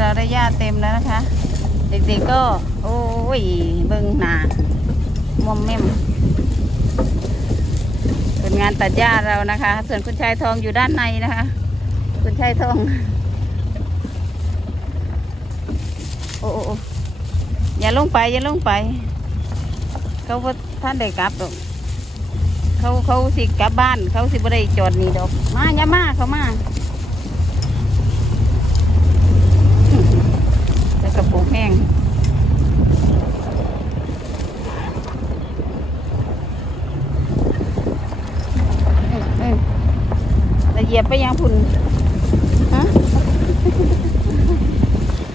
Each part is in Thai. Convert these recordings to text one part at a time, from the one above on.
เราได้หญ้าเต็มแล้วนะคะ เด็กๆก็ โอ้ยเบิ่งหนามอมเมมเป็นงานตัดหญ้าเรานะคะ ส่วนคุณชายทองอยู่ด้านในนะคะ คุณชายทอง โอ้โอ้อย่าลงไปอย่าลงไป เขาบ่ท่านได้กลับดอกเขาเขาสิกลับบ้าน เขาสิบ่ได้จอดนี่ดอก มาอย่ามาเขามา แล้วกระปุกแห้งเอ้ยเอ้ยแล้วเหยียบไปยังพุ่นฮะ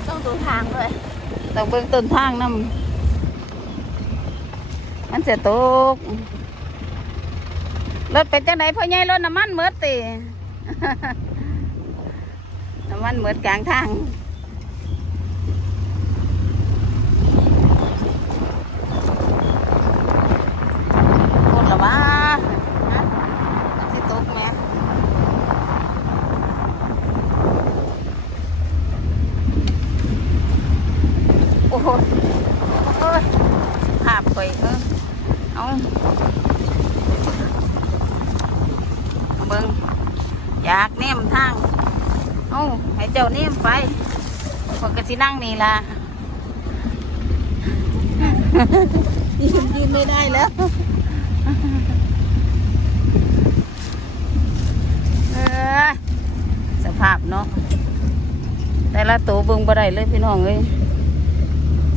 ต้องดูทางด้วยต้องเบิ่งต้นทางนํมันจะตกรถเป็นจังไดพ่อใหญ่รถน้ำมันเมิดติน้ำมันเมิดกลางทาง พูดละว่าฮะสิตกแหม่โอ้โหโอ้ยภาพไปเออเอาเบิ่ง อยากเนมทางเอาให้เจ้าเนมไปคนก็สินั่งนี่ล่ะยืนยืนไม่ได้แล้วเออสภาพเนาะแต่ละตัวเบิ่งบ่ได้เลยพี่น้องเอ้ย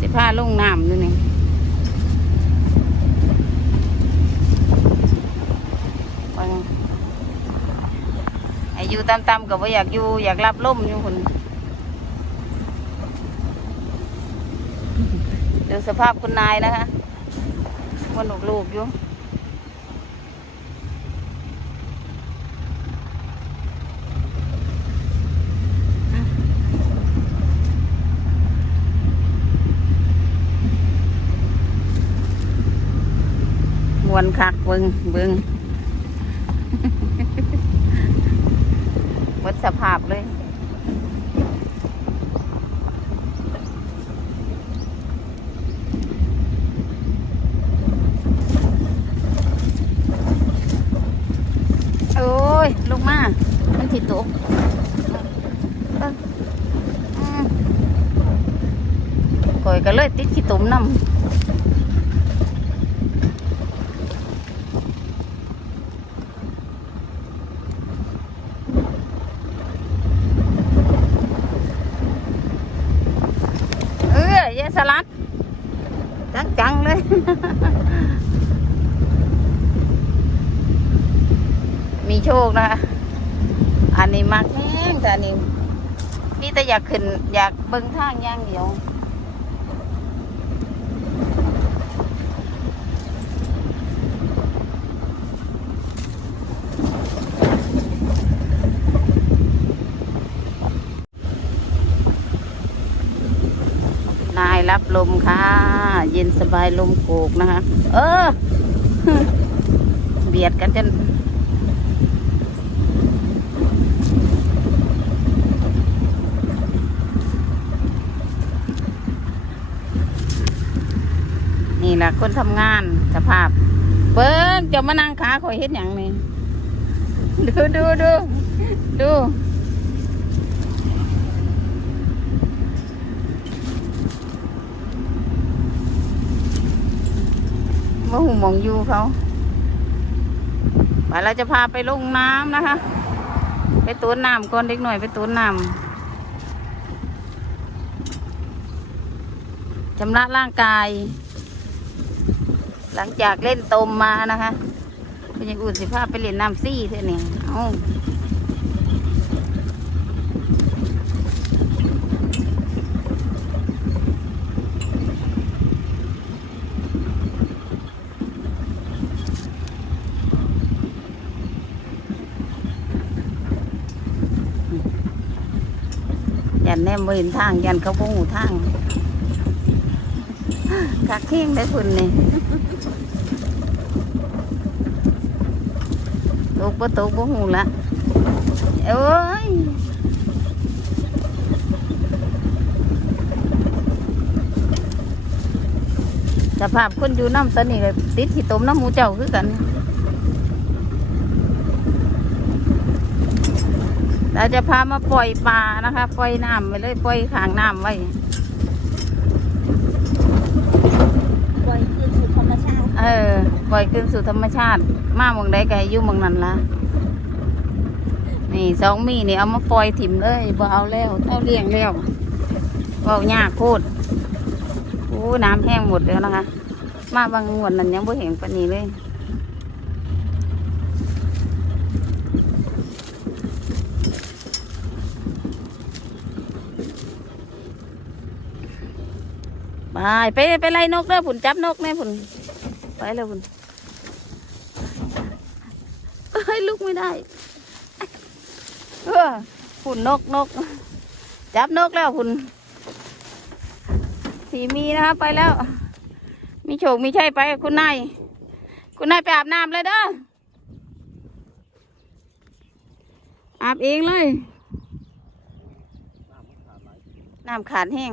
สิพาลงน้ำนี่นี่เบิ่งให้ อยู่ตามๆกับว่าอยากอยู่อยากรับลมอยู่คนดูสภาพคุณนายนะคะมันลูกๆอยู่มวนคักเบิงเบิง มดสภาพเลยโอ้ยลูกมา มันถิตกเอ้ออืมข่อยก็เลยติดขี้ตุ่มน้ำ เออเยสลัด จังเลย มีโชคนะคะอันนี้มักแห้งแต่อันนี้พี่แต่อยากขึ้น อยากเบิ้งทางย่างเดียว รับลมค่ะ เย็นสบายลมโกกนะคะ เออ เบียดกันจนนี่แหละคนทำงานสภาพเบิ้งจะมานั่งขาคอยเห็นอย่างนี้ดูดูดูดู ว่หูมองอยู่เขาไปเราจะพาไปลงน้ำนะคะ ไปตูนน้ำก่อนเด็กหน่อยไปตูนน้ำชำระร่างกาย หลังจากเล่นตมมานะคะคุณยังอุ่นสิพาไปเล่นน้ำซี่เท่านี้เอา แนม่เห็นทางยันเขาบ่หูทางกักเข่งได้ฝุ่นนี่ตกบ่ตกบ่หูละโอ้ยสภาพคนอยู่น้ำตอนนี้ติดที่ต้มน้ำหมูเจ้าคือกัน เราจะพามาปล่อยปลานะคะ ปล่อยน้ำไปเลยปล่อยขางน้ำไว้ปล่อยคืนสู่ธรรมชาติ เออ ปล่อยคืนสู่ธรรมชาติ มาเมืองใดก็ให้อยู่เมืองนั้นละนี่สองมีนี่เอามาปล่อยถิ่มเลยบ่เอาแล้วเท่าเลี้ยงแล้วเบายากโคตรโอ้น้ำแห้งหมดแล้วนะคะ มาบางงวดนั้นยังบ่เห็นปานนี้เลย ไปไปไปไล่นกเด้อผุนจับนกแม่ผุนไปแล้วผุนเฮ้ยลุกไม่ได้เออผุนนกนก จับนกแล้วผุนสีมีนะคะไปแล้ว มีโฉกมีชัยไปคุณนายคุณนายไปอาบน้ำเลยเด้ออาบเองเลยน้ำขาดแห้ง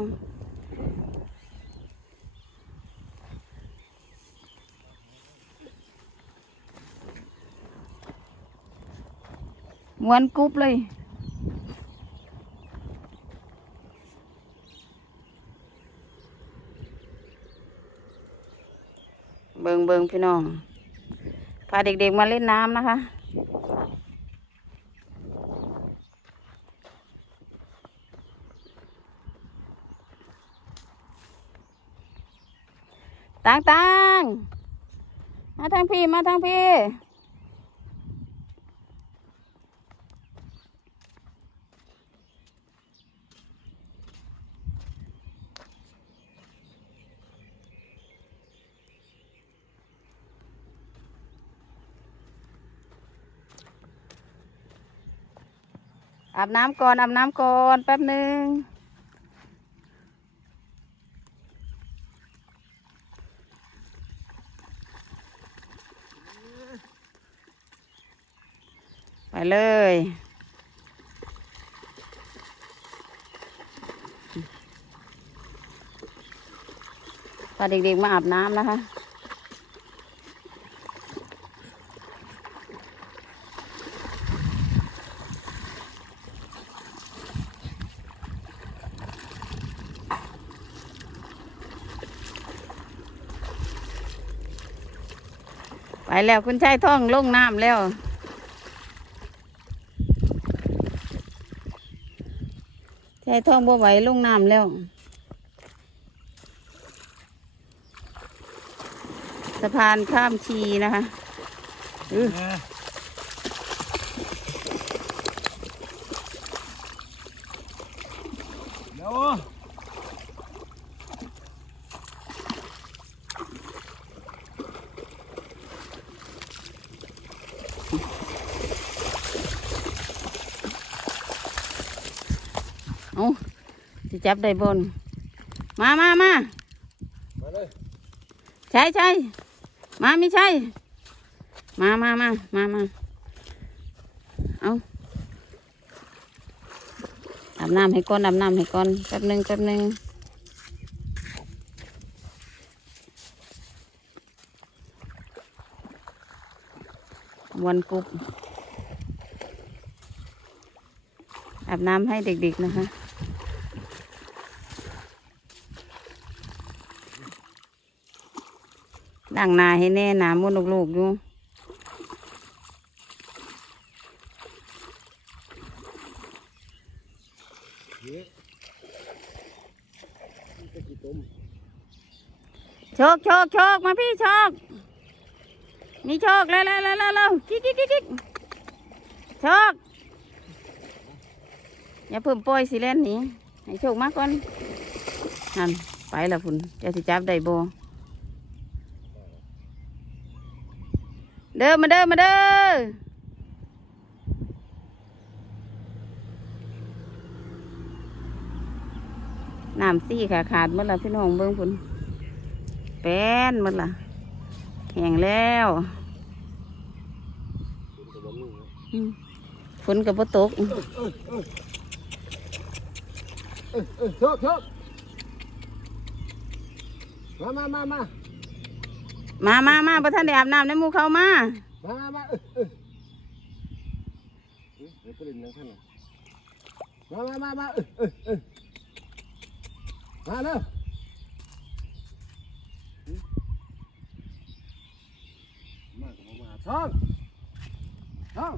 ม้วนกรุ๊บเลย เบิงเบิงพี่น้อง พาเด็กๆมาเล่นน้ำนะคะต่างต่างๆมาทางพี่ มาทางพี่ อาบน้ำก่อนอาบน้ำก่อนแป๊บหนึ่งไปเลยพาเด็กๆมาอาบน้ำนะคะ ไปแล้วคุณชายท่องลงน้ำแล้ว ชายท่องบ่ไหวลงน้ำแล้ว สะพานข้ามชีนะคะเดี๋ยว เอา จะจับได้บน มามามามาเลยใช่ใช่มาไม่ใช่ มามามามามาเอาอาบน้ำให้ก่อนอาบน้ำให้ก่อนแป๊บหนึ่งแป๊บหนึ่งวันกรุบอาบน้ำให้เด็กๆนะคะ ดังนาให้แน่หนามุนลูกๆอยู่โชคโชคโชคมาพี่โชค มีโชคแล้วแล้วแล้วแล้วกิ๊กกิ๊กกิ๊กโชค อย่าเพิ่มปล่อยสิเล่นหนี้ให้โชคมากก่อนนั่นไปล้วพุ่นจะสิจับได้โบ เด้อมาเด้อมาเด้อน้ำซี่ขาขาดหมดละพี่น้องเบิ้งพุ่นแป้นหมดละแห้งแล้วตุ่มกับบ่มีนะอืมฝนกับบ่ตกเออเออชกชกมามามามา มามามาประท่านได้อาบน้ำในหมูเขามามามาเออเออเดี๋ยวก็เล่นนะท่านน่ะมามามามาเออเออเออมาเร็วมาก็มามาท่องท่อง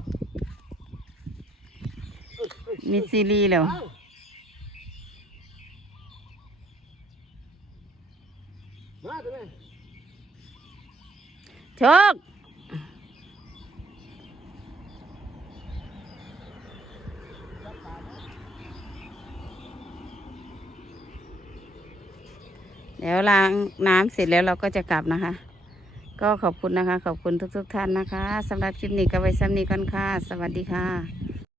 มีซีรีส์แล้วท่อาตัวนี้ โชคเดี๋ยวล้างน้ำเสร็จแล้วเราก็จะกลับนะคะ ก็ขอบคุณนะคะ ขอบคุณทุก ๆทท่านนะคะสำหรับคลิปนี้ก็ไว้ซ้ำนี้ก่อนค่ะ สวัสดีค่ะ